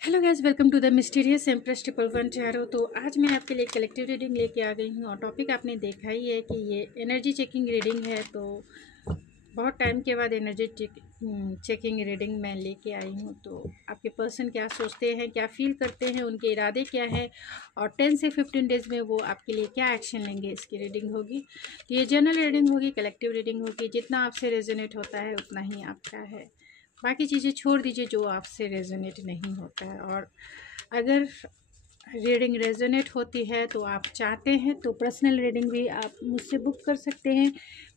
Hello guys, welcome to the mysterious empress 111 tarot. तो आज मैं आपके लिए कलेक्टिव रीडिंग लेके आ गई हूँ और टॉपिक आपने देखा ही है कि ये एनर्जी चेकिंग रीडिंग है। तो बहुत टाइम के बाद एनर्जी चेकिंग रीडिंग मैं लेके आई हूँ। तो आपके पर्सन क्या सोचते हैं, क्या फील करते हैं, उनके इरादे क्या हैं और 10 से 15 डेज़ में वो आपके लिए क्या एक्शन लेंगे, इसकी रीडिंग होगी। तो ये जनरल रीडिंग होगी, कलेक्टिव रीडिंग होगी। जितना आपसे रेजोनेट होता है उतना ही आपका है, बाकी चीज़ें छोड़ दीजिए जो आपसे रेजोनेट नहीं होता है। और अगर रीडिंग रेजोनेट होती है तो आप चाहते हैं तो पर्सनल रीडिंग भी आप मुझसे बुक कर सकते हैं।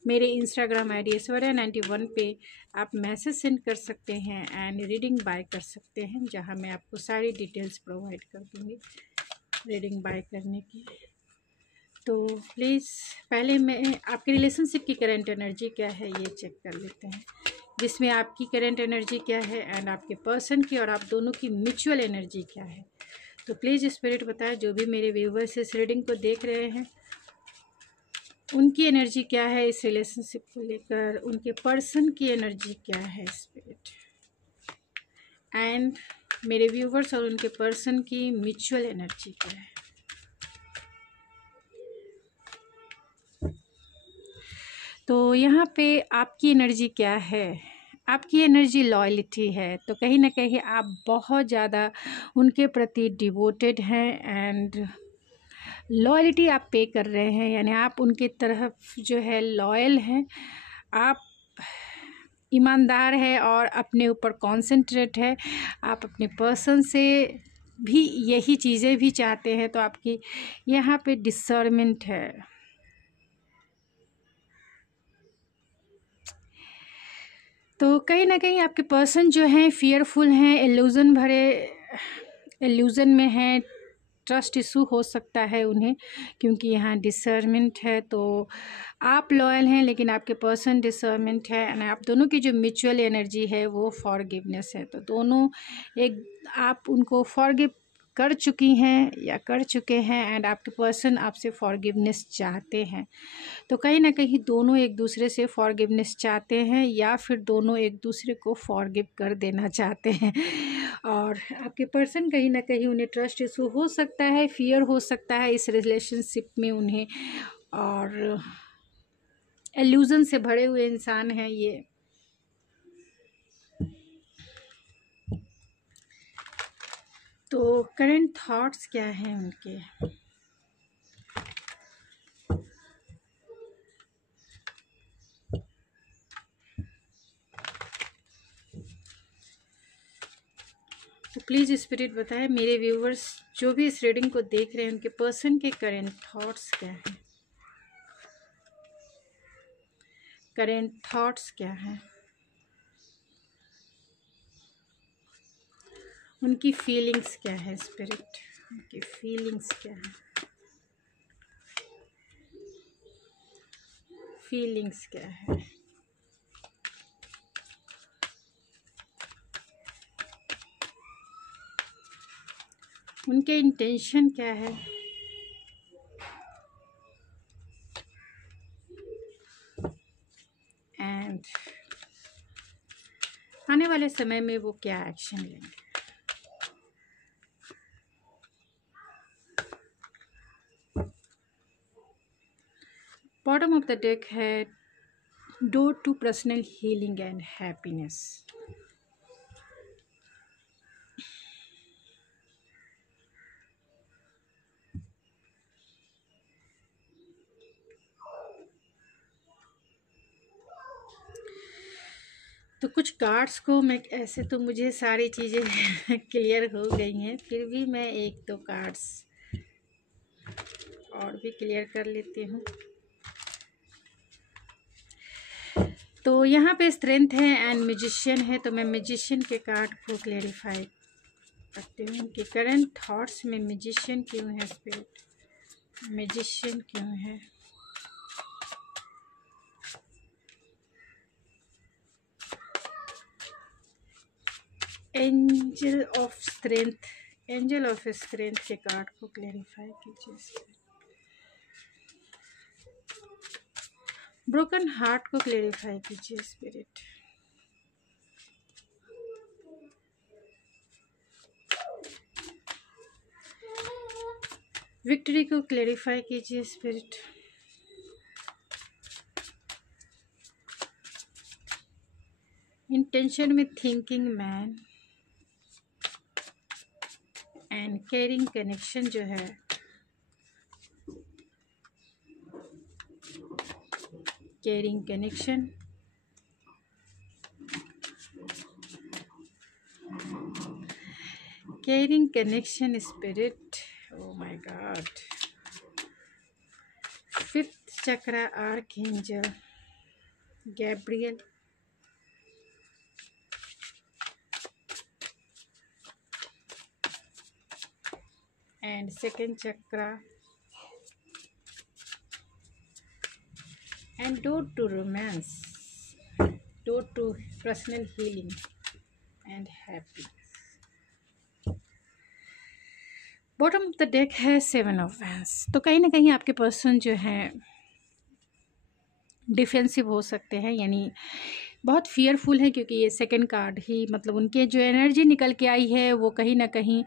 मेरे इंस्टाग्राम आई डी ऐश्वर्या91 पे आप मैसेज सेंड कर सकते हैं एंड रीडिंग बाय कर सकते हैं, जहां मैं आपको सारी डिटेल्स प्रोवाइड कर दूँगी रीडिंग बाय करने की। तो प्लीज़ पहले मैं आपके रिलेशनशिप की करंट एनर्जी क्या है ये चेक कर लेते हैं, जिसमें आपकी करंट एनर्जी क्या है एंड आपके पर्सन की और आप दोनों की म्यूचुअल एनर्जी क्या है। तो प्लीज़ स्पिरिट बताएं, जो भी मेरे व्यूवर्स इस रीडिंग को देख रहे हैं उनकी एनर्जी क्या है इस रिलेशनशिप को लेकर, उनके पर्सन की एनर्जी क्या है स्पिरिट, एंड मेरे व्यूवर्स और उनके पर्सन की म्यूचुअल एनर्जी क्या है। तो यहाँ पे आपकी एनर्जी क्या है, आपकी एनर्जी लॉयल्टी है। तो कहीं ना कहीं आप बहुत ज़्यादा उनके प्रति डिवोटेड हैं एंड लॉयल्टी आप पे कर रहे हैं, यानी आप उनके तरफ जो है लॉयल हैं, आप ईमानदार है और अपने ऊपर कॉन्सेंट्रेट है। आप अपने पर्सन से भी यही चीज़ें भी चाहते हैं। तो आपकी यहाँ पे डिसर्नमेंट है। तो कहीं ना कहीं आपके पर्सन जो हैं फियरफुल हैं, इल्यूज़न में हैं, ट्रस्ट इशू हो सकता है उन्हें, क्योंकि यहाँ डिसर्नमेंट है। तो आप लॉयल हैं लेकिन आपके पर्सन डिसर्नमेंट है एंड आप दोनों की जो म्यूचुअल एनर्जी है वो फॉरगिवनेस है। तो दोनों एक आप उनको फॉरगिव कर चुकी हैं या कर चुके हैं एंड आपके पर्सन आपसे फॉरगिवनेस चाहते हैं। तो कहीं ना कहीं दोनों एक दूसरे से फॉरगिवनेस चाहते हैं या फिर दोनों एक दूसरे को फॉरगिव कर देना चाहते हैं। और आपके पर्सन कहीं ना कहीं उन्हें ट्रस्ट इशू हो सकता है, फियर हो सकता है इस रिलेशनशिप में उन्हें, और इल्यूजन से भरे हुए इंसान हैं ये। तो करंट थॉट्स क्या हैं उनके, तो प्लीज़ स्पिरिट बताएं मेरे व्यूवर्स जो भी इस रीडिंग को देख रहे हैं उनके पर्सन के करंट थॉट्स क्या हैं, करंट थॉट्स क्या हैं, उनकी फीलिंग्स क्या है स्पिरिट, उनकी फीलिंग्स क्या है, फीलिंग्स क्या है, उनके इंटेंशन क्या है, एंड आने वाले समय में वो क्या एक्शन लेंगे। बॉटम ऑफ द डेक है door to personal healing and happiness. तो कुछ कार्ड्स को मैं ऐसे तो मुझे सारी चीज़ें क्लियर हो गई हैं, फिर भी मैं एक दो कार्ड्स और भी क्लियर कर लेती हूँ। तो यहाँ पे स्ट्रेंथ है एंड म्यूजिशियन है। तो मैं म्यूजिशियन के कार्ड को क्लेरिफाई करती हूँ कि करंट थॉट्स में म्यूजिशियन क्यों है स्पिरिट, म्यूजिशियन क्यों है। Angel of strength, angel of strength के कार्ड को क्लेरिफाई कीजिए। ब्रोकन हार्ट को क्लेरिफाई कीजिए स्पिरिट। विक्ट्री को क्लेरिफाई कीजिए स्पिरिट। इंटेंशन में thinking man and caring connection जो है, caring connection, caring connection spirit. Oh my God. Fifth chakra archangel Gabriel, and second chakra and door to romance, door to personal healing and happiness। Bottom of the deck है 7 of wands. तो कहीं ना कहीं आपके person जो है defensive हो सकते हैं, यानी बहुत फियरफुल है, क्योंकि ये सेकंड कार्ड ही मतलब उनके जो एनर्जी निकल के आई है वो कहीं ना कहीं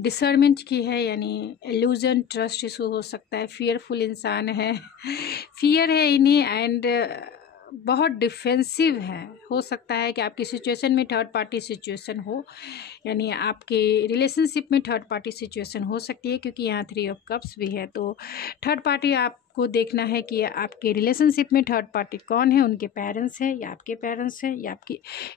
डिसर्नमेंट की है, यानी इल्यूजन, ट्रस्ट इशू हो सकता है। फियरफुल इंसान है, फियर है इन्हें, एंड बहुत डिफेंसिव है। हो सकता है कि आपकी सिचुएशन में थर्ड पार्टी सिचुएशन हो, यानी आपके रिलेशनशिप में थर्ड पार्टी सिचुएशन हो सकती है, क्योंकि यहाँ 3 ऑफ कप्स भी है। तो थर्ड पार्टी आपको देखना है कि आपके रिलेशनशिप में थर्ड पार्टी कौन है, उनके पेरेंट्स हैं या आपके पेरेंट्स हैं,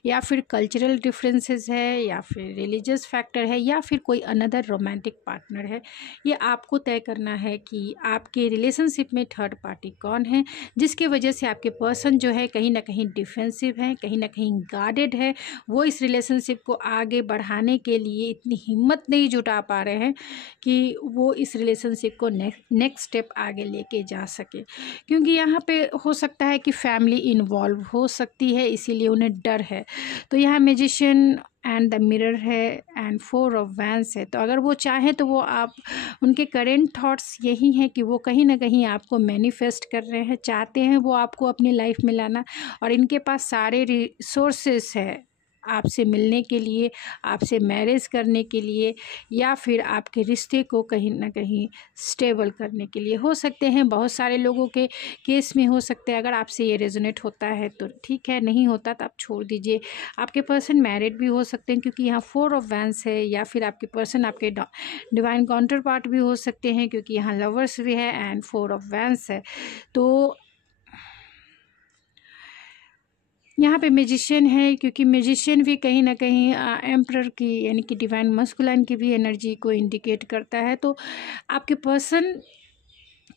या फिर कल्चरल डिफरेंसेस है, या फिर रिलीजियस फैक्टर है, या फिर कोई अनदर रोमांटिक पार्टनर है। ये आपको तय करना है कि आपके रिलेशनशिप में थर्ड पार्टी कौन है, जिसकी वजह से आपके पर्सन जो है कहीं ना कहीं डिफेंसिव है, कहीं ना कहीं गार्डेड है। वो इस रिलेशनशिप को आगे बढ़ाने के लिए इतनी हिम्मत नहीं जुटा पा रहे हैं कि वो इस रिलेशनशिप को नेक्स्ट स्टेप आगे लेके जा सके, क्योंकि यहाँ पे हो सकता है कि फैमिली इन्वॉल्व हो सकती है, इसीलिए उन्हें डर है। तो यहाँ मैजिशियन एंड द मिरर है एंड 4 ऑफ वैंड्स है। तो अगर वो चाहें तो वो आप उनके करेंट थॉट्स यही हैं कि वो कहीं ना कहीं आपको मैनिफेस्ट कर रहे हैं, चाहते हैं वो आपको अपनी लाइफ में लाना, और इनके पास सारे रिसोर्सेस है आपसे मिलने के लिए, आपसे मैरिज करने के लिए, या फिर आपके रिश्ते को कहीं ना कहीं स्टेबल करने के लिए। हो सकते हैं बहुत सारे लोगों के केस में हो सकते हैं। अगर आपसे ये रेजोनेट होता है तो ठीक है, नहीं होता तो आप छोड़ दीजिए। आपके पर्सन मैरिड भी हो सकते हैं, क्योंकि यहाँ 4 ऑफ वैंड्स है, या फिर आपके पर्सन आपके डिवाइन काउंटर पार्ट भी हो सकते हैं, क्योंकि यहाँ लवर्स भी है एंड 4 ऑफ वैंड्स है। तो यहाँ पे मैजिशियन है, क्योंकि मैजिशियन भी कहीं ना कहीं एम्परर की यानी कि डिवाइन मस्कुलाइन की भी एनर्जी को इंडिकेट करता है। तो आपके पर्सन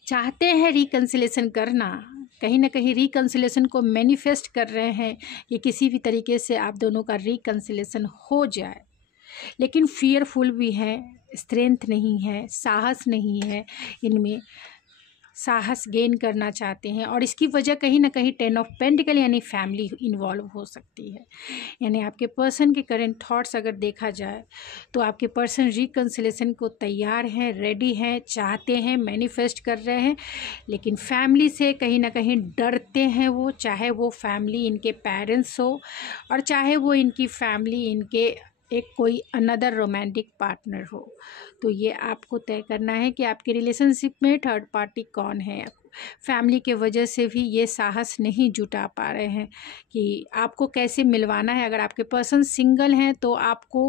चाहते हैं रिकन्सिलेशन करना, कहीं ना कहीं रिकन्सिलेशन को मैनिफेस्ट कर रहे हैं कि किसी भी तरीके से आप दोनों का रिकन्सिलेशन हो जाए, लेकिन फियरफुल भी है, स्ट्रेंथ नहीं है, साहस नहीं है, इनमें साहस गेन करना चाहते हैं, और इसकी वजह कहीं ना कहीं 10 ऑफ पेंटिकल यानी फैमिली इन्वॉल्व हो सकती है। यानी आपके पर्सन के करंट थॉट्स अगर देखा जाए तो आपके पर्सन रिकन्सिलेशन को तैयार हैं, रेडी हैं, चाहते हैं, मैनिफेस्ट कर रहे हैं, लेकिन फैमिली से कहीं ना कहीं डरते हैं वो, चाहे वो फैमिली इनके पेरेंट्स हो और चाहे वो इनकी फैमिली इनके एक कोई अनदर रोमांटिक पार्टनर हो। तो ये आपको तय करना है कि आपके रिलेशनशिप में थर्ड पार्टी कौन है। फैमिली के वजह से भी ये साहस नहीं जुटा पा रहे हैं कि आपको कैसे मिलवाना है। अगर आपके पर्सन सिंगल हैं तो आपको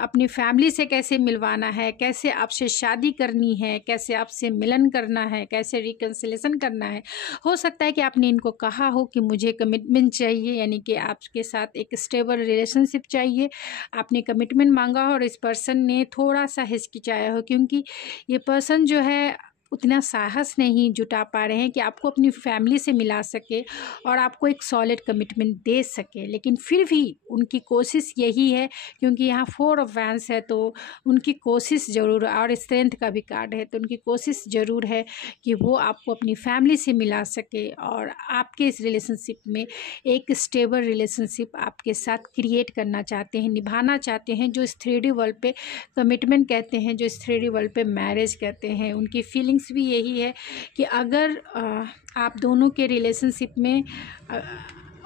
अपनी फैमिली से कैसे मिलवाना है, कैसे आपसे शादी करनी है, कैसे आपसे मिलन करना है, कैसे रिकन्सिलेशन करना है। हो सकता है कि आपने इनको कहा हो कि मुझे कमिटमेंट चाहिए, यानी कि आपके साथ एक स्टेबल रिलेशनशिप चाहिए। आपने कमिटमेंट मांगा हो और इस पर्सन ने थोड़ा सा हिचकिचाया हो, क्योंकि ये पर्सन जो है उतना साहस नहीं जुटा पा रहे हैं कि आपको अपनी फैमिली से मिला सके और आपको एक सॉलिड कमिटमेंट दे सके। लेकिन फिर भी उनकी कोशिश यही है, क्योंकि यहाँ 4 ऑफ वैंड्स है तो उनकी कोशिश ज़रूर, और स्ट्रेंथ का भी कार्ड है, तो उनकी कोशिश ज़रूर है कि वो आपको अपनी फैमिली से मिला सके और आपके इस रिलेशनशिप में एक स्टेबल रिलेशनशिप आपके साथ क्रिएट करना चाहते हैं, निभाना चाहते हैं, जो इस 3D वर्ल्ड पे कमिटमेंट कहते हैं, जो इस 3D वर्ल्ड पे मैरिज कहते हैं। उनकी फीलिंग्स भी यही है कि अगर आप दोनों के रिलेशनशिप में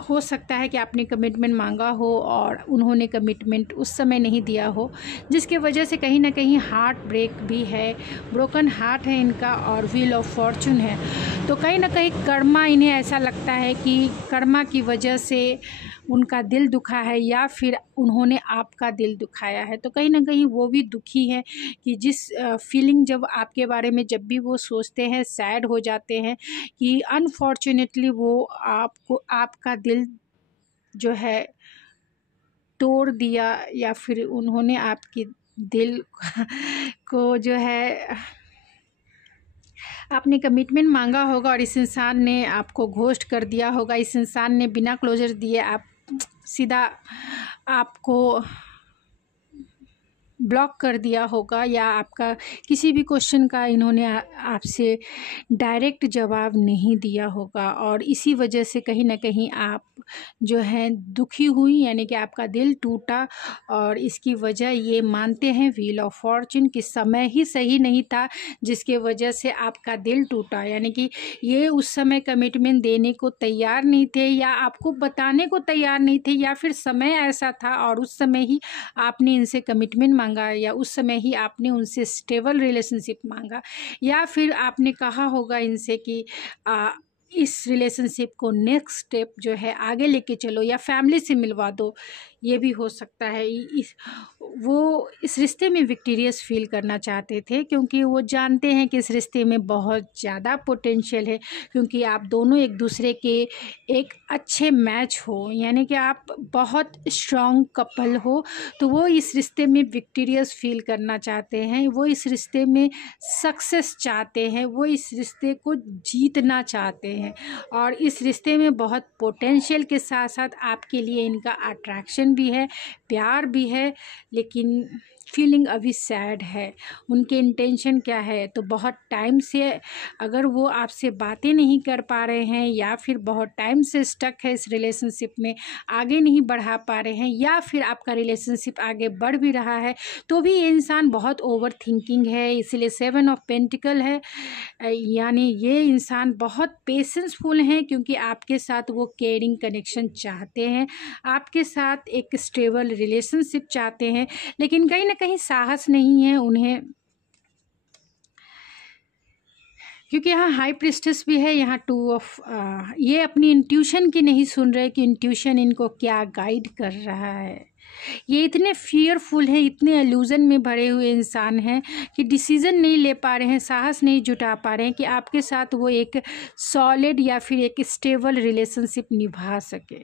हो सकता है कि आपने कमिटमेंट मांगा हो और उन्होंने कमिटमेंट उस समय नहीं दिया हो, जिसके वजह से कहीं ना कहीं हार्ट ब्रेक भी है, ब्रोकन हार्ट है इनका और व्हील ऑफ फॉर्चून है। तो कहीं ना कहीं कर्मा, इन्हें ऐसा लगता है कि कर्मा की वजह से उनका दिल दुखा है या फिर उन्होंने आपका दिल दुखाया है। तो कहीं ना कहीं वो भी दुखी है कि जिस फीलिंग जब आपके बारे में जब भी वो सोचते हैं, सैड हो जाते हैं कि अनफॉर्चुनेटली वो आपको, आपका दिल जो है तोड़ दिया, या फिर उन्होंने आपके दिल को जो है, आपने कमिटमेंट मांगा होगा और इस इंसान ने आपको घोस्ट कर दिया होगा। इस इंसान ने बिना क्लोजर दिए आप सीधा आपको ब्लॉक कर दिया होगा, या आपका किसी भी क्वेश्चन का इन्होंने आपसे डायरेक्ट जवाब नहीं दिया होगा और इसी वजह से कहीं ना कहीं आप जो है दुखी हुई, यानी कि आपका दिल टूटा। और इसकी वजह ये मानते हैं व्हील ऑफ फॉर्चून कि समय ही सही नहीं था जिसके वजह से आपका दिल टूटा, यानी कि ये उस समय कमिटमेंट देने को तैयार नहीं थे या आपको बताने को तैयार नहीं थे, या फिर समय ऐसा था और उस समय ही आपने इनसे कमिटमेंट मांगा, या उस समय ही आपने उनसे स्टेबल रिलेशनशिप मांगा, या फिर आपने कहा होगा इनसे कि इस रिलेशनशिप को नेक्स्ट स्टेप जो है आगे लेके चलो या फैमिली से मिलवा दो। ये भी हो सकता है। वो इस रिश्ते में विक्टोरियस फील करना चाहते थे क्योंकि वो जानते हैं कि इस रिश्ते में बहुत ज़्यादा पोटेंशियल है, क्योंकि आप दोनों एक दूसरे के एक अच्छे मैच हो, यानी कि आप बहुत स्ट्रॉन्ग कपल हो। तो वो इस रिश्ते में विक्टोरियस फील करना चाहते हैं, वो इस रिश्ते में सक्सेस चाहते हैं, वो इस रिश्ते को जीतना चाहते हैं और इस रिश्ते में बहुत पोटेंशियल के साथ साथ आपके लिए इनका अट्रैक्शन भी है, प्यार भी है, लेकिन फीलिंग अभी सैड है। उनके इंटेंशन क्या है, तो बहुत टाइम से अगर वो आपसे बातें नहीं कर पा रहे हैं या फिर बहुत टाइम से स्टक है इस रिलेशनशिप में, आगे नहीं बढ़ा पा रहे हैं, या फिर आपका रिलेशनशिप आगे बढ़ भी रहा है तो भी ये इंसान बहुत ओवर थिंकिंग है, इसलिए 7 ऑफ पेंटिकल है। यानी ये इंसान बहुत पेशेंसफुल हैं क्योंकि आपके साथ वो केयरिंग कनेक्शन चाहते हैं, आपके साथ एक स्टेबल रिलेशनशिप चाहते हैं, लेकिन कहीं ना कहीं साहस नहीं है उन्हें, क्योंकि यहाँ हाई प्रिस्टेस भी है, यहाँ 2 ऑफ ये अपनी इंट्यूशन की नहीं सुन रहे कि इंट्यूशन इनको क्या गाइड कर रहा है। ये इतने फियरफुल हैं, इतने एल्यूजन में भरे हुए इंसान हैं कि डिसीज़न नहीं ले पा रहे हैं, साहस नहीं जुटा पा रहे हैं कि आपके साथ वो एक सॉलिड या फिर एक स्टेबल रिलेशनशिप निभा सके।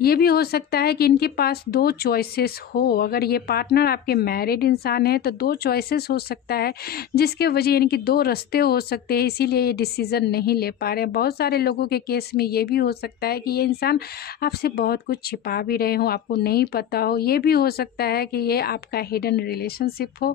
ये भी हो सकता है कि इनके पास 2 चॉइसेस हो, अगर ये पार्टनर आपके मैरिड इंसान है तो 2 चॉइसेस हो सकता है, जिसके वजह यानी कि 2 रास्ते हो सकते हैं, इसीलिए ये डिसीज़न नहीं ले पा रहे हैं। बहुत सारे लोगों के केस में ये भी हो सकता है कि ये इंसान आपसे बहुत कुछ छिपा भी रहे हों, आपको नहीं पता हो। ये भी हो सकता है कि ये आपका हिडन रिलेशनशिप हो,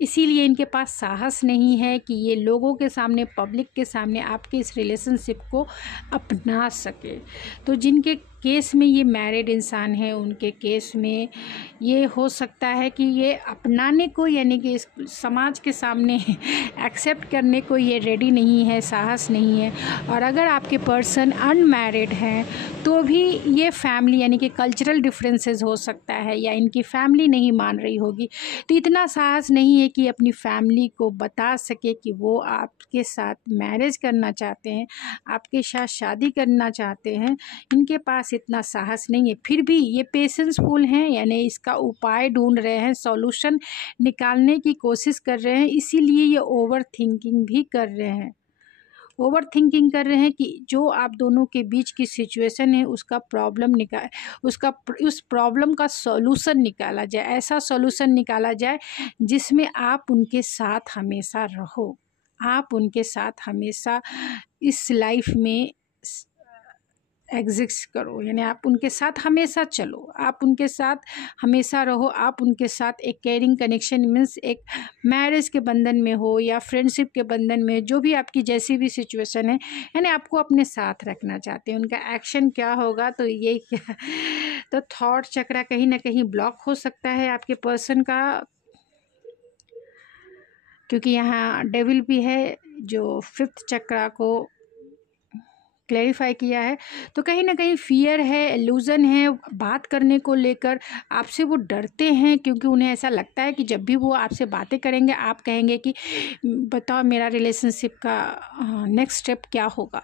इसीलिए इनके पास साहस नहीं है कि ये लोगों के सामने, पब्लिक के सामने आपके इस रिलेशनशिप को अपना सके। तो जिनके केस में ये मैरिड इंसान है, उनके केस में ये हो सकता है कि ये अपनाने को, यानी कि इस समाज के सामने एक्सेप्ट करने को ये रेडी नहीं है, साहस नहीं है। और अगर आपके पर्सन अनमैरिड हैं तो भी ये फैमिली, यानी कि कल्चरल डिफरेंसेस हो सकता है या इनकी फैमिली नहीं मान रही होगी, तो इतना साहस नहीं है कि अपनी फैमिली को बता सके कि वो आपके साथ मैरिज करना चाहते हैं, आपके साथ शादी करना चाहते हैं। इनके पास इतना साहस नहीं है, फिर भी ये पेशेंसफुल हैं, यानी इसका उपाय ढूंढ रहे हैं, सॉल्यूशन निकालने की कोशिश कर रहे हैं, इसीलिए ये ओवर थिंकिंग भी कर रहे हैं। ओवर थिंकिंग कर रहे हैं कि जो आप दोनों के बीच की सिचुएशन है उसका उस प्रॉब्लम का सॉल्यूशन निकाला जाए, ऐसा सॉल्यूशन निकाला जाए जिसमें आप उनके साथ हमेशा रहो, आप उनके साथ हमेशा इस लाइफ में एग्जिस्ट करो, यानी आप उनके साथ हमेशा चलो, आप उनके साथ हमेशा रहो, आप उनके साथ एक केयरिंग कनेक्शन मीन्स एक मैरिज के बंधन में हो या फ्रेंडशिप के बंधन में, जो भी आपकी जैसी भी सिचुएशन है, यानी आपको अपने साथ रखना चाहते हैं। उनका एक्शन क्या होगा, तो ये तो थॉट चक्रा कहीं ना कहीं ब्लॉक हो सकता है आपके पर्सन का, क्योंकि यहाँ डेविल भी है जो 5th चक्रा को क्लैरिफाई किया है। तो कहीं ना कहीं फियर है, इल्यूज़न है, बात करने को लेकर आपसे वो डरते हैं, क्योंकि उन्हें ऐसा लगता है कि जब भी वो आपसे बातें करेंगे आप कहेंगे कि बताओ मेरा रिलेशनशिप का नेक्स्ट स्टेप क्या होगा,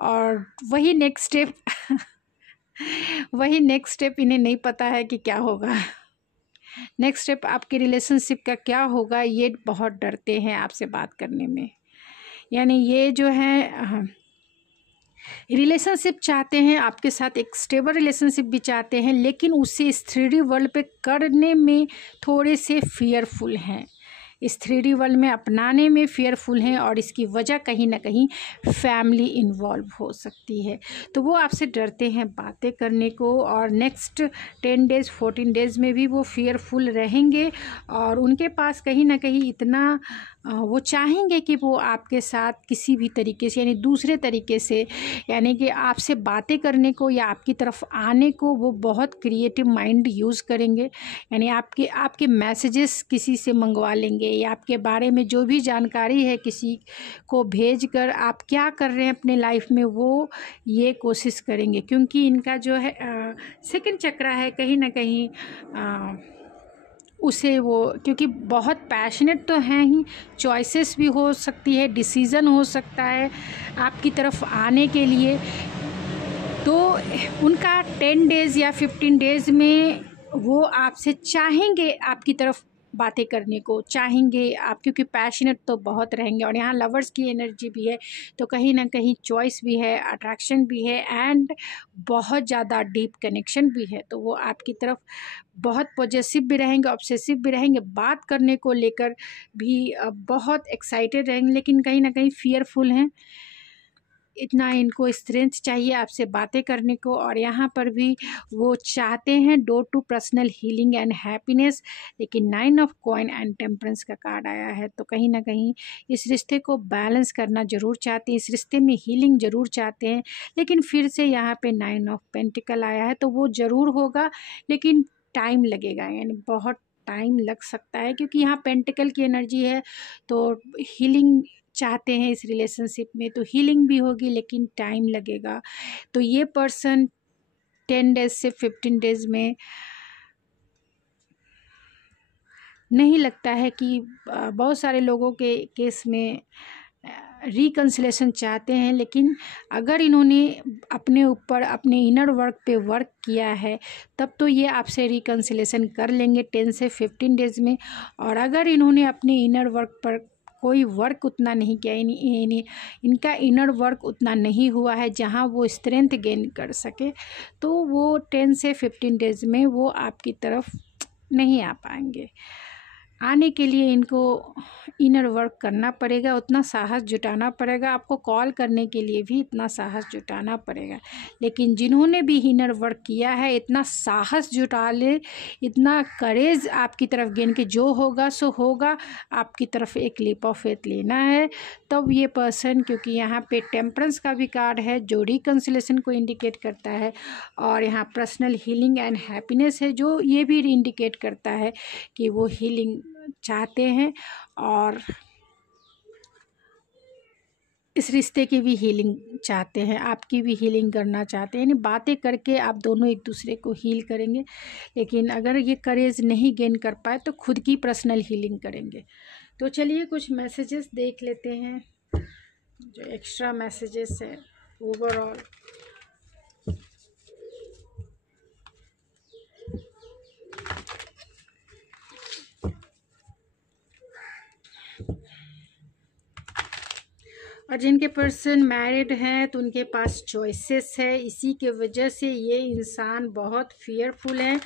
और वही नेक्स्ट स्टेप वही नेक्स्ट स्टेप इन्हें नहीं पता है कि क्या होगा। नेक्स्ट स्टेप आपके रिलेशनशिप का क्या होगा, ये बहुत डरते हैं आपसे बात करने में। यानी ये जो है रिलेशनशिप चाहते हैं आपके साथ, एक स्टेबल रिलेशनशिप भी चाहते हैं, लेकिन उसे इस 3D वर्ल्ड पे करने में थोड़े से फियरफुल हैं, इस 3D वर्ल्ड में अपनाने में फियरफुल हैं, और इसकी वजह कहीं ना कहीं फैमिली इन्वॉल्व हो सकती है। तो वो आपसे डरते हैं बातें करने को, और नेक्स्ट 10 डेज़ 14 डेज़ में भी वो फियरफुल रहेंगे, और उनके पास कहीं ना कहीं इतना वो चाहेंगे कि वो आपके साथ किसी भी तरीके से, यानी दूसरे तरीके से, यानी कि आपसे बातें करने को या आपकी तरफ आने को वो बहुत क्रिएटिव माइंड यूज़ करेंगे। यानी आपके मैसेजेस किसी से मंगवा लेंगे, या आपके बारे में जो भी जानकारी है किसी को भेज कर आप क्या कर रहे हैं अपने लाइफ में, वो ये कोशिश करेंगे। क्योंकि इनका जो है सेकंड चक्रा है, कहीं ना कहीं उसे वो, क्योंकि बहुत पैशनेट तो हैं ही, चॉइसेस भी हो सकती है, डिसीज़न हो सकता है आपकी तरफ आने के लिए। तो उनका 10 डेज़ या 15 डेज़ में वो आपसे चाहेंगे, आपकी तरफ बातें करने को चाहेंगे आप, क्योंकि पैशनेट तो बहुत रहेंगे, और यहाँ लवर्स की एनर्जी भी है, तो कहीं ना कहीं चॉइस भी है, अट्रैक्शन भी है, एंड बहुत ज़्यादा डीप कनेक्शन भी है। तो वो आपकी तरफ बहुत पॉजेसिव भी रहेंगे, ऑब्सेसिव भी रहेंगे, बात करने को लेकर भी बहुत एक्साइटेड रहेंगे, लेकिन कहीं ना कहीं फियरफुल हैं। इतना इनको स्ट्रेंथ चाहिए आपसे बातें करने को, और यहाँ पर भी वो चाहते हैं door to personal healing and happiness, लेकिन 9 ऑफ कॉइन एंड टेम्परेंस का कार्ड आया है। तो कहीं ना कहीं इस रिश्ते को बैलेंस करना ज़रूर चाहते हैं, इस रिश्ते में हीलिंग ज़रूर चाहते हैं, लेकिन फिर से यहाँ पे 9 ऑफ पेंटिकल आया है, तो वो ज़रूर होगा, लेकिन टाइम लगेगा, यानी बहुत टाइम लग सकता है, क्योंकि यहाँ पेंटिकल की एनर्जी है। तो हीलिंग चाहते हैं इस रिलेशनशिप में, तो हीलिंग भी होगी, लेकिन टाइम लगेगा। तो ये पर्सन 10 डेज से 15 डेज में नहीं लगता है कि बहुत सारे लोगों के केस में रिकन्सिलेशन चाहते हैं, लेकिन अगर इन्होंने अपने ऊपर, अपने इनर वर्क पे वर्क किया है, तब तो ये आपसे रिकन्सिलेशन कर लेंगे 10 से 15 डेज़ में। और अगर इन्होंने अपने इनर वर्क पर कोई वर्क उतना नहीं किया, इनका इनर वर्क उतना नहीं हुआ है जहां वो स्ट्रेंथ गेन कर सके, तो वो 10 से 15 डेज़ में वो आपकी तरफ नहीं आ पाएंगे। आने के लिए इनको इनर वर्क करना पड़ेगा, उतना साहस जुटाना पड़ेगा, आपको कॉल करने के लिए भी इतना साहस जुटाना पड़ेगा। लेकिन जिन्होंने भी इनर वर्क किया है, इतना साहस जुटा ले, इतना करेज आपकी तरफ गेन के जो होगा सो होगा, आपकी तरफ एक लीप ऑफ फेथ लेना है। तब ये पर्सन, क्योंकि यहाँ पे टेम्परेंस का भी कार्ड है जो रिकन्सिलेशन को इंडिकेट करता है, और यहाँ पर्सनल हीलिंग एंड हैप्पीनेस है जो ये भी इंडिकेट करता है कि वो हीलिंग चाहते हैं, और इस रिश्ते की भी हीलिंग चाहते हैं, आपकी भी हीलिंग करना चाहते हैं। यानी बातें करके आप दोनों एक दूसरे को हील करेंगे, लेकिन अगर ये करेज नहीं गेन कर पाए तो खुद की पर्सनल हीलिंग करेंगे। तो चलिए कुछ मैसेजेस देख लेते हैं, जो एक्स्ट्रा मैसेजेस है ओवरऑल। और जिनके पर्सन मैरिड हैं तो उनके पास चॉइसेस है, इसी के वजह से ये इंसान बहुत फियरफुल हैं,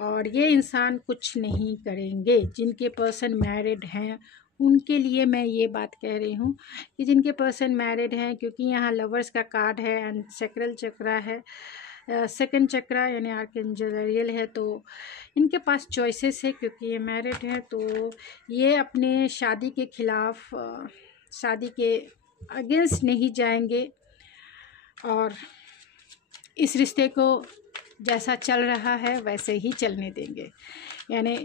और ये इंसान कुछ नहीं करेंगे। जिनके पर्सन मैरिड हैं उनके लिए मैं ये बात कह रही हूँ कि जिनके पर्सन मैरिड हैं, क्योंकि यहाँ लवर्स का कार्ड है एंड सैक्रल चक्रा है, सेकंड चक्रा यानी आर्कएंजल एरियल है, तो इनके पास चॉइसेस है। क्योंकि ये मैरिड हैं तो ये अपने शादी के खिलाफ, शादी के अगेंस्ट नहीं जाएंगे, और इस रिश्ते को जैसा चल रहा है वैसे ही चलने देंगे, यानी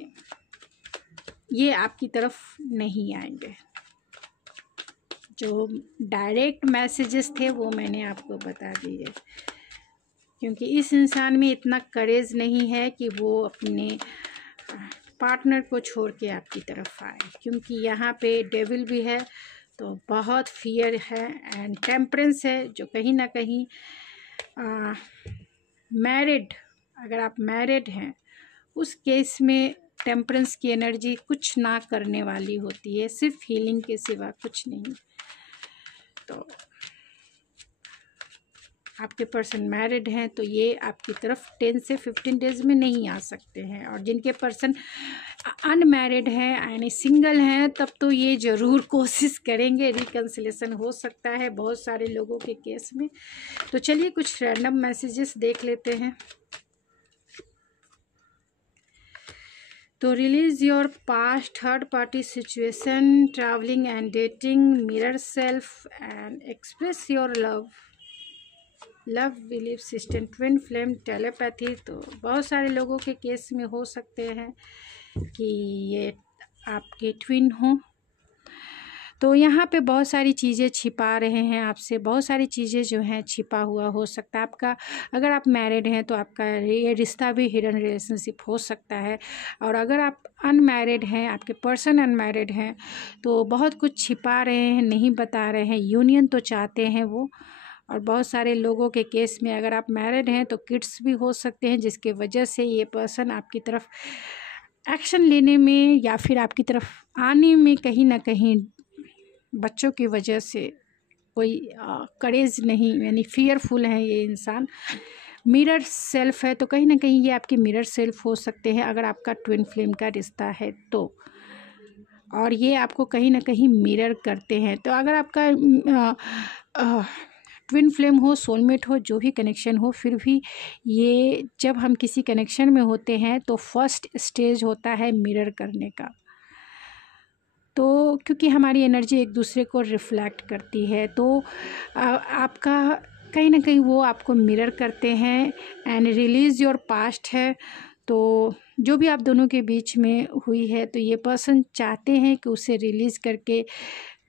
ये आपकी तरफ नहीं आएंगे। जो डायरेक्ट मैसेजेस थे वो मैंने आपको बता दिए, क्योंकि इस इंसान में इतना करेज नहीं है कि वो अपने पार्टनर को छोड़ के आपकी तरफ आए, क्योंकि यहाँ पे डेविल भी है, तो बहुत फियर है एंड टेम्परेंस है, जो कहीं ना कहीं मैरिड, अगर आप मैरिड हैं उस केस में टेम्परेंस की एनर्जी कुछ ना करने वाली होती है, सिर्फ हीलिंग के सिवा कुछ नहीं। तो आपके पर्सन मैरिड हैं तो ये आपकी तरफ 10 से 15 डेज में नहीं आ सकते हैं, और जिनके पर्सन अनमैरिड हैं यानी सिंगल हैं तब तो ये ज़रूर कोशिश करेंगे, रिकन्सिलेशन हो सकता है बहुत सारे लोगों के केस में। तो चलिए कुछ रैंडम मैसेजेस देख लेते हैं। तो release your past third party situation, travelling and dating, mirror self and express your love, love belief system, twin flame, telepathy. तो बहुत सारे लोगों के केस में हो सकते हैं कि ये आपके ट्विन हों। तो यहाँ पे बहुत सारी चीज़ें छिपा रहे हैं आपसे, बहुत सारी चीज़ें जो हैं छिपा हुआ हो सकता है आपका। अगर आप मैरिड हैं तो आपका ये रिश्ता भी हिडन रिलेशनशिप हो सकता है, और अगर आप अनमैरिड हैं, आपके पर्सन अनमैरिड हैं, तो बहुत कुछ छिपा रहे हैं, नहीं बता रहे हैं, यूनियन तो चाहते हैं वो। और बहुत सारे लोगों के केस में अगर आप मैरिड हैं तो किड्स भी हो सकते हैं, जिसके वजह से ये पर्सन आपकी तरफ एक्शन लेने में या फिर आपकी तरफ आने में कहीं ना कहीं बच्चों की वजह से कोई करेज नहीं, यानी फियरफुल है ये इंसान। मिरर सेल्फ है तो कहीं ना कहीं ये आपके मिरर सेल्फ हो सकते हैं अगर आपका ट्विन फ्लेम का रिश्ता है तो, और ये आपको कहीं ना कहीं मिरर करते हैं। तो अगर आपका ट्विन फ्लेम हो, सोलमेट हो, जो भी कनेक्शन हो, फिर भी ये जब हम किसी कनेक्शन में होते हैं तो फर्स्ट स्टेज होता है मिरर करने का। तो क्योंकि हमारी एनर्जी एक दूसरे को रिफ्लेक्ट करती है, तो आपका कहीं ना कहीं वो आपको मिरर करते हैं। एंड रिलीज़ योर पास्ट है, तो जो भी आप दोनों के बीच में हुई है तो ये पर्सन चाहते हैं कि उसे रिलीज़ करके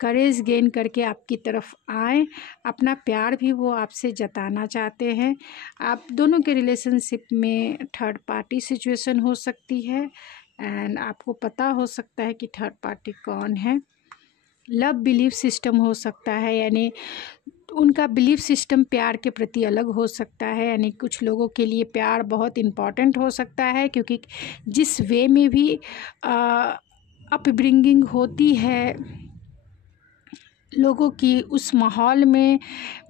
करेज गेन करके आपकी तरफ आए, अपना प्यार भी वो आपसे जताना चाहते हैं। आप दोनों के रिलेशनशिप में थर्ड पार्टी सिचुएशन हो सकती है एंड आपको पता हो सकता है कि थर्ड पार्टी कौन है। लव बिलीफ सिस्टम हो सकता है, यानी उनका बिलीफ सिस्टम प्यार के प्रति अलग हो सकता है, यानी कुछ लोगों के लिए प्यार बहुत इम्पॉर्टेंट हो सकता है, क्योंकि जिस वे में भी अपब्रिंगिंग होती है लोगों की, उस माहौल में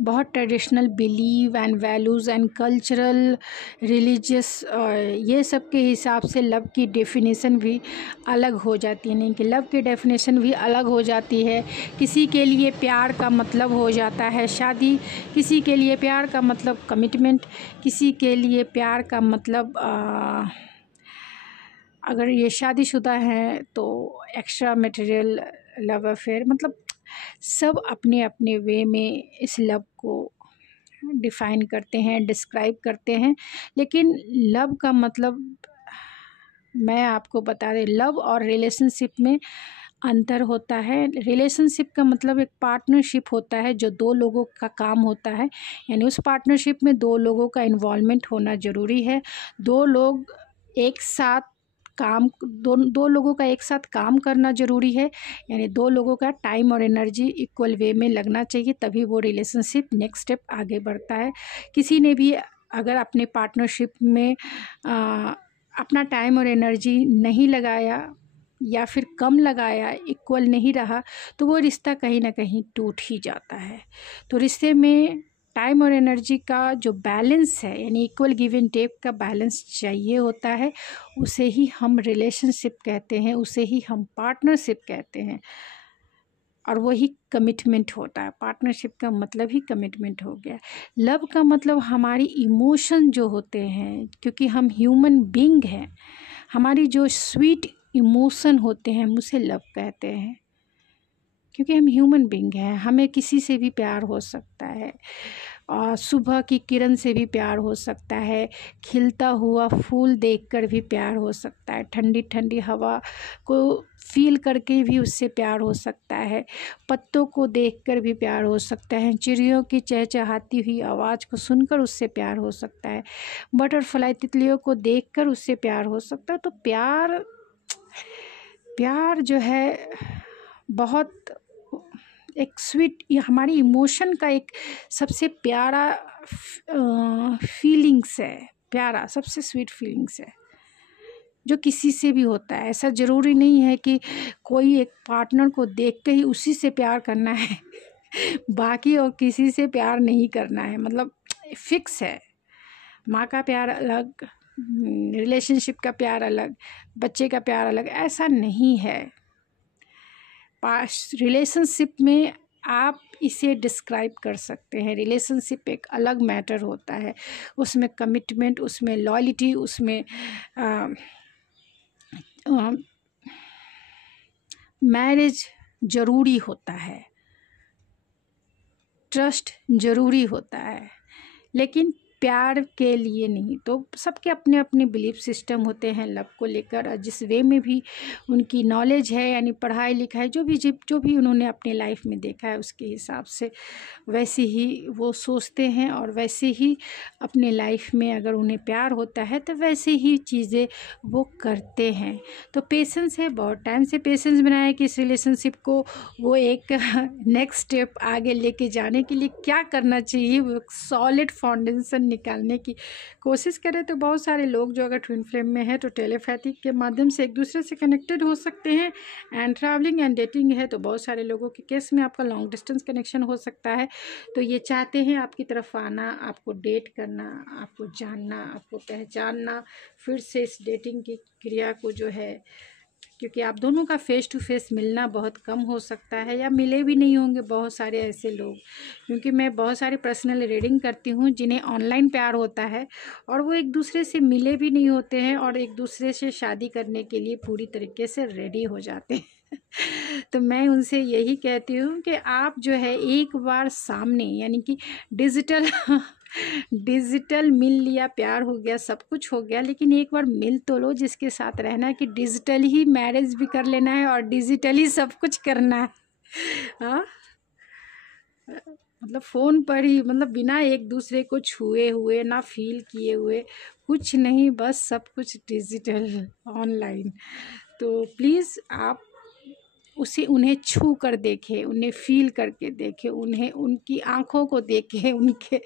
बहुत traditional believe and values and cultural religious ये सब के हिसाब से लव की डेफिनेशन भी अलग हो जाती है। नहीं कि लव की डेफिनेशन भी अलग हो जाती है। किसी के लिए प्यार का मतलब हो जाता है शादी, किसी के लिए प्यार का मतलब कमिटमेंट, किसी के लिए प्यार का मतलब अगर ये शादीशुदा हैं तो एक्स्ट्रा मटेरियल लव अफेयर। मतलब सब अपने अपने वे में इस लव को डिफ़ाइन करते हैं, डिस्क्राइब करते हैं, लेकिन लव का मतलब मैं आपको बता दें, लव और रिलेशनशिप में अंतर होता है। रिलेशनशिप का मतलब एक पार्टनरशिप होता है जो दो लोगों का काम होता है, यानी उस पार्टनरशिप में दो लोगों का इन्वॉल्वमेंट होना ज़रूरी है। दो लोग एक साथ दो लोगों का एक साथ काम करना ज़रूरी है, यानी दो लोगों का टाइम और एनर्जी इक्वल वे में लगना चाहिए, तभी वो रिलेशनशिप नेक्स्ट स्टेप आगे बढ़ता है। किसी ने भी अगर अपने पार्टनरशिप में अपना टाइम और एनर्जी नहीं लगाया या फिर कम लगाया, इक्वल नहीं रहा, तो वो रिश्ता कहीं ना कहीं टूट ही जाता है। तो रिश्ते में टाइम और एनर्जी का जो बैलेंस है, यानी इक्वल गिव एंड टेक का बैलेंस चाहिए होता है, उसे ही हम रिलेशनशिप कहते हैं, उसे ही हम पार्टनरशिप कहते हैं, और वही कमिटमेंट होता है। पार्टनरशिप का मतलब ही कमिटमेंट हो गया। लव का मतलब हमारी इमोशन जो होते हैं, क्योंकि हम ह्यूमन बीइंग हैं, हमारी जो स्वीट इमोशन होते हैं हम उसे लव कहते हैं, क्योंकि हम ह्यूमन बीइंग हैं, हमें किसी से भी प्यार हो सकता है। और सुबह की किरण से भी प्यार हो सकता है, खिलता हुआ फूल देखकर भी प्यार हो सकता है, ठंडी ठंडी हवा को फील करके भी उससे प्यार हो सकता है, पत्तों को देखकर भी प्यार हो सकता है, चिड़ियों की चहचहाती हुई आवाज़ को सुनकर उससे प्यार हो सकता है, बटरफ्लाई तितलियों को देखकर उससे प्यार हो सकता है। तो प्यार प्यार जो है बहुत एक स्वीट, ये हमारी इमोशन का एक सबसे प्यारा फीलिंग्स है, प्यारा सबसे स्वीट फीलिंग्स है जो किसी से भी होता है। ऐसा ज़रूरी नहीं है कि कोई एक पार्टनर को देखते ही उसी से प्यार करना है बाकी और किसी से प्यार नहीं करना है, मतलब फिक्स है। माँ का प्यार अलग, रिलेशनशिप का प्यार अलग, बच्चे का प्यार अलग, ऐसा नहीं है। पास रिलेशनशिप में आप इसे डिस्क्राइब कर सकते हैं। रिलेशनशिप एक अलग मैटर होता है, उसमें कमिटमेंट, उसमें लॉयल्टी, उसमें मैरिज ज़रूरी होता है, ट्रस्ट ज़रूरी होता है, लेकिन प्यार के लिए नहीं। तो सबके अपने अपने बिलीफ सिस्टम होते हैं लव को लेकर, और जिस वे में भी उनकी नॉलेज है, यानी पढ़ाई लिखाई जो भी उन्होंने अपने लाइफ में देखा है उसके हिसाब से वैसे ही वो सोचते हैं, और वैसे ही अपने लाइफ में अगर उन्हें प्यार होता है तो वैसे ही चीज़ें वो करते हैं। तो पेशेंस है, बहुत टाइम से पेशेंस बनाया कि इस रिलेशनशिप को वो एक नेक्स्ट स्टेप आगे लेके जाने के लिए क्या करना चाहिए, वो सॉलिड फाउंडेशन निकालने की कोशिश करें। तो बहुत सारे लोग जो अगर ट्विन फ्लेम में है तो टेलीपैथी के माध्यम से एक दूसरे से कनेक्टेड हो सकते हैं। एंड ट्रैवलिंग एंड डेटिंग है तो बहुत सारे लोगों के केस में आपका लॉन्ग डिस्टेंस कनेक्शन हो सकता है। तो ये चाहते हैं आपकी तरफ आना, आपको डेट करना, आपको जानना, आपको पहचानना, फिर से इस डेटिंग की क्रिया को जो है, क्योंकि आप दोनों का फेस टू फेस मिलना बहुत कम हो सकता है, या मिले भी नहीं होंगे बहुत सारे ऐसे लोग। क्योंकि मैं बहुत सारी पर्सनल रीडिंग करती हूँ जिन्हें ऑनलाइन प्यार होता है और वो एक दूसरे से मिले भी नहीं होते हैं और एक दूसरे से शादी करने के लिए पूरी तरीके से रेडी हो जाते हैं तो मैं उनसे यही कहती हूँ कि आप जो है एक बार सामने, यानी कि डिजिटल मिल लिया, प्यार हो गया, सब कुछ हो गया, लेकिन एक बार मिल तो लो जिसके साथ रहना है, कि डिजिटल ही मैरिज भी कर लेना है और डिजिटल ही सब कुछ करना है। हाँ, मतलब फ़ोन पर ही, मतलब बिना एक दूसरे को छुए हुए, ना फील किए हुए, कुछ नहीं, बस सब कुछ डिजिटल ऑनलाइन। तो प्लीज़ आप उन्हें छू कर देखें, उन्हें फ़ील करके देखें, उन्हें उनकी आँखों को देखें, उनके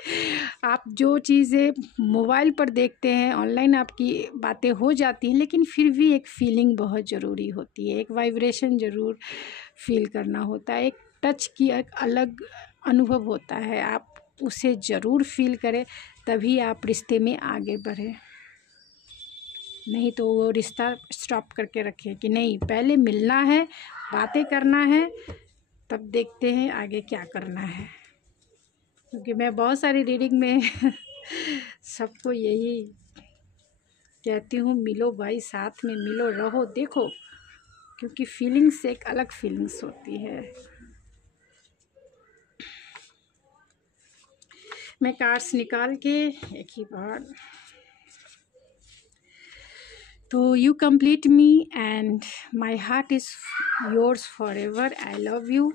आप जो चीज़ें मोबाइल पर देखते हैं, ऑनलाइन आपकी बातें हो जाती हैं, लेकिन फिर भी एक फ़ीलिंग बहुत ज़रूरी होती है, एक वाइब्रेशन ज़रूर फ़ील करना होता है, एक टच की एक अलग अनुभव होता है, आप उसे ज़रूर फ़ील करें, तभी आप रिश्ते में आगे बढ़ें। नहीं तो वो रिश्ता स्टॉप करके रखें कि नहीं, पहले मिलना है, बातें करना है, तब देखते हैं आगे क्या करना है। क्योंकि मैं बहुत सारी रीडिंग में सबको यही कहती हूँ, मिलो भाई, साथ में मिलो, रहो, देखो, क्योंकि फीलिंग्स एक अलग फीलिंग्स होती है। मैं कार्ड्स निकाल के एक ही बार, तो you complete me and my heart is yours forever. I love you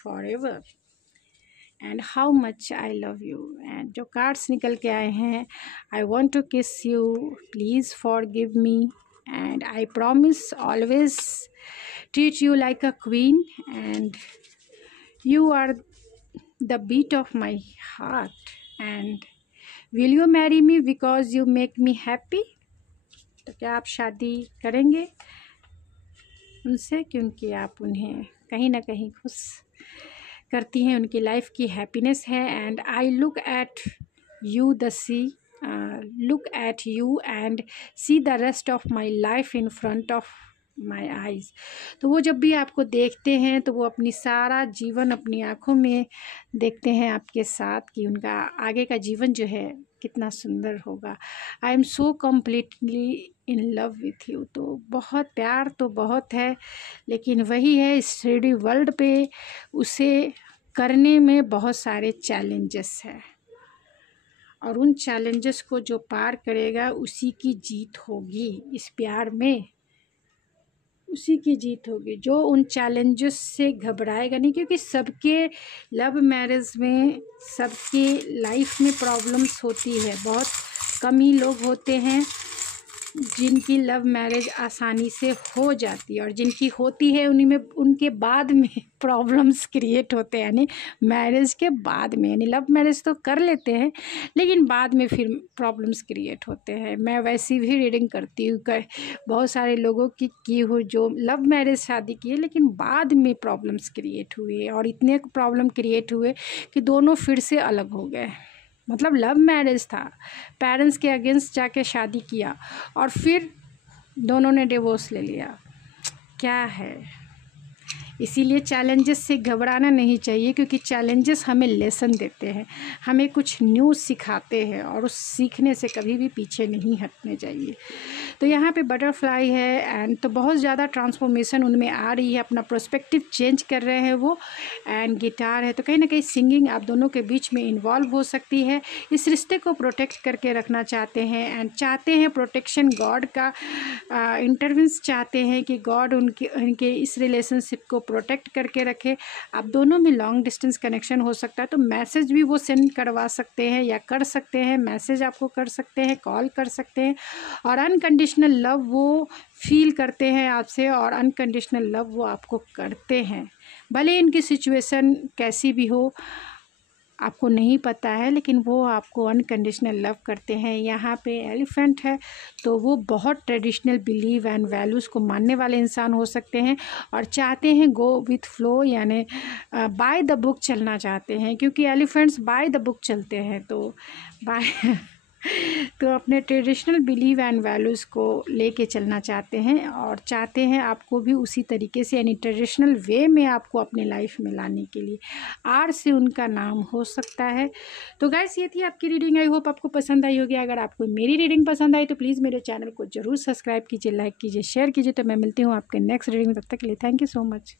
forever and how much I love you. And जो कार्ड्स निकल के आए हैं, I want to kiss you, please forgive me and I promise always treat you like a queen and you are the beat of my heart and will you marry me because you make me happy. तो क्या आप शादी करेंगे उनसे, क्योंकि आप उन्हें कहीं ना कहीं खुश करती हैं, उनकी लाइफ की हैप्पीनेस है। And I look at you the see, look at you and see the rest of my life in front of my eyes. तो वो जब भी आपको देखते हैं तो वो अपनी सारा जीवन अपनी आँखों में देखते हैं आपके साथ, कि उनका आगे का जीवन जो है कितना सुंदर होगा। I am so completely in love with you. तो बहुत प्यार तो बहुत है, लेकिन वही है, इस 3D वर्ल्ड पे उसे करने में बहुत सारे चैलेंजेस है और उन चैलेंजेस को जो पार करेगा उसी की जीत होगी। इस प्यार में उसी की जीत होगी जो उन चैलेंजेस से घबराएगा नहीं, क्योंकि सबके लव मैरिज में, सबके लाइफ में प्रॉब्लम्स होती है। बहुत कम ही लोग होते हैं जिनकी लव मैरिज आसानी से हो जाती है, और जिनकी होती है उन्हीं में उनके बाद में प्रॉब्लम्स क्रिएट होते हैं, यानी मैरिज के बाद में। यानी लव मैरिज तो कर लेते हैं लेकिन बाद में फिर प्रॉब्लम्स क्रिएट होते हैं। मैं वैसी भी रीडिंग करती हूँ, बहुत सारे लोगों की हो जो लव मैरिज शादी की है लेकिन बाद में प्रॉब्लम्स क्रिएट हुए, और इतने प्रॉब्लम क्रिएट हुए कि दोनों फिर से अलग हो गए। मतलब लव मैरिज था, पेरेंट्स के अगेंस्ट जाके शादी किया और फिर दोनों ने डिवोर्स ले लिया। क्या है, इसीलिए चैलेंजेस से घबराना नहीं चाहिए, क्योंकि चैलेंजेस हमें लेसन देते हैं, हमें कुछ न्यू सिखाते हैं, और उस सीखने से कभी भी पीछे नहीं हटने चाहिए। तो यहाँ पे बटरफ्लाई है एंड तो बहुत ज़्यादा ट्रांसफॉर्मेशन उनमें आ रही है, अपना पर्सपेक्टिव चेंज कर रहे हैं वो। एंड गिटार है, तो कहीं ना कहीं सिंगिंग आप दोनों के बीच में इन्वॉल्व हो सकती है। इस रिश्ते को प्रोटेक्ट करके रखना चाहते हैं एंड चाहते हैं प्रोटेक्शन, गॉड का इंटरवेंस चाहते हैं कि गॉड उनके इस रिलेशनशिप को प्रोटेक्ट करके रखे। आप दोनों में लॉन्ग डिस्टेंस कनेक्शन हो सकता है, तो मैसेज भी वो सेंड करवा सकते हैं या कर सकते हैं, मैसेज आपको कर सकते हैं, कॉल कर सकते हैं, और अनकंडीशनल लव वो फील करते हैं आपसे, और अनकंडीशनल लव वो आपको करते हैं। भले इनकी सिचुएशन कैसी भी हो आपको नहीं पता है, लेकिन वो आपको अनकंडीशनल लव करते हैं। यहाँ पे एलिफेंट है, तो वो बहुत ट्रेडिशनल बिलीव एंड वैल्यूज़ को मानने वाले इंसान हो सकते हैं, और चाहते हैं गो विथ फ्लो, यानी बाय द बुक चलना चाहते हैं, क्योंकि एलिफेंट्स बाय द बुक चलते हैं। तो बाय तो अपने ट्रेडिशनल बिलीव एंड वैल्यूज़ को लेके चलना चाहते हैं, और चाहते हैं आपको भी उसी तरीके से, यानी ट्रेडिशनल वे में आपको अपने लाइफ में लाने के लिए। आर से उनका नाम हो सकता है। तो गाइस, ये थी आपकी रीडिंग। आई होप आपको पसंद आई होगी। अगर आपको मेरी रीडिंग पसंद आई तो प्लीज़ मेरे चैनल को ज़रूर सब्सक्राइब कीजिए, लाइक कीजिए, शेयर कीजिए। तो मैं मिलती हूँ आपके नेक्स्ट रीडिंग में, तब तक के लिए थैंक यू सो मच।